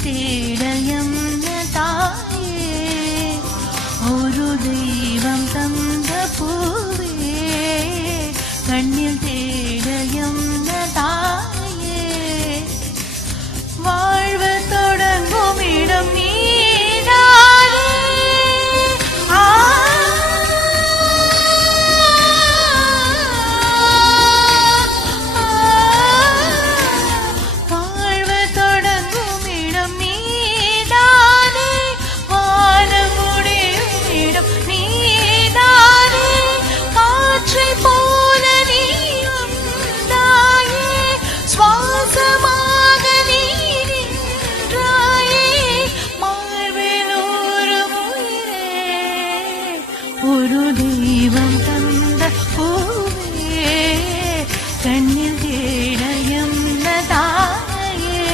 தேடயம் தாயே ஒரு தெய்வம் தந்த பூவே கண்ணில் தேடயம் தாயே வாழ்வு தொடங்கும் இடம் நீதானே வாழ்வு தொடங்கும் இடம் நீதானே வானம் முடியும் இடம் நீதானே காற்றை போல நீ வந்தாயே சுவாசமாக நீ நின்றாயே மார்பில் ஒரு உயிரே ஒரு தெய்வம் தந்த பூவே கண்ணில் தேடயம் தாயே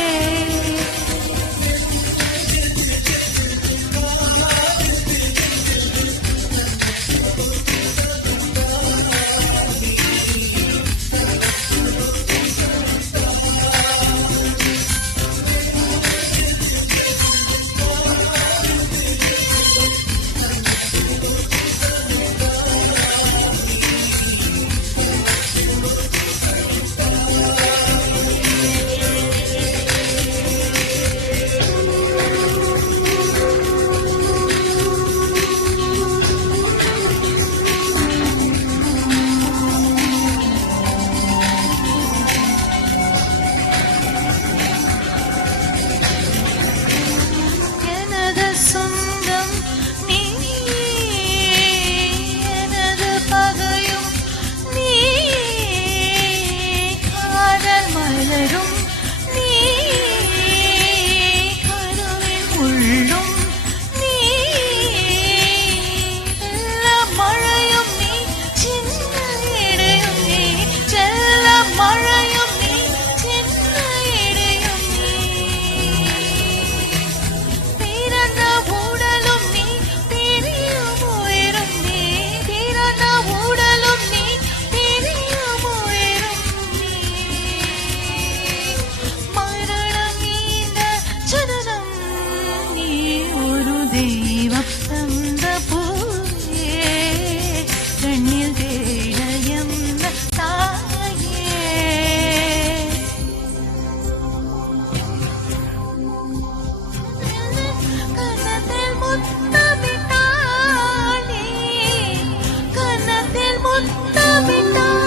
எனது சொந்தம் நீ எனது பகையும் நீ காதல் மலரும் நீ கனவின் உள்ளும் நீ செல்ல மழையும் நீ சின்ன இடையும் நீ செல்ல மழையும் நீ சின்ன இடையும் நீ பிறந்த உடலும் நீ பிரியும் உயிரும் நீ பிறந்த உடலும் நீ பிரியும் உயிரும் நீ மரணம் இந்த ஜனனம் நீ ஒரு தெய்வம் தந்த பூவே கண்ணில் தேடயம் தாயே கன்னத்தில் முத்தமிட்டாள் நீ கன்னத்தில் முத்தமிட்டாள்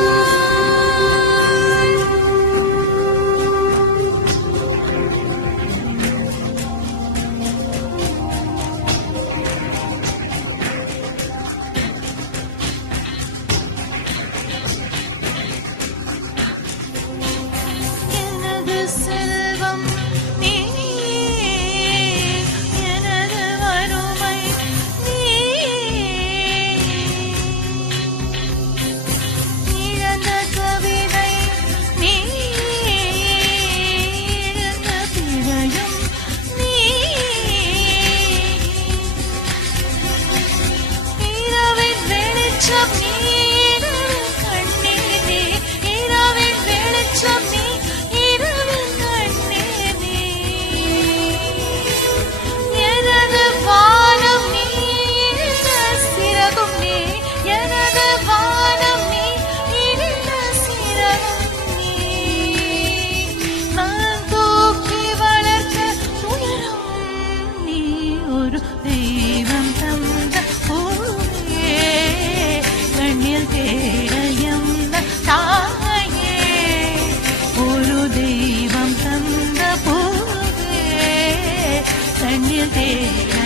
எனது செல்வம் நீ எனது வறுமை நீ இழந்த கவிதை நீ இழந்த பிழையும் நீ இரவின் வெளிச்சம் நீ இரவின் கண்ணீர் நீ இரவின் வெளிச்சம் நீ இரவின் கண்ணீர் நீ எனது வானம் நீ இழந்த சிறகும் நீ எனது வானம் நீ இழந்த சிறகும் நீ நான் தூக்கி வளர்த்த துயரம் நீ ஒரு தெய்வம் தந்த பூவே கண்ணில் தேடயம் தாயே ஒரு தெய்வம் தந்த பூவே கண்ணில் தேட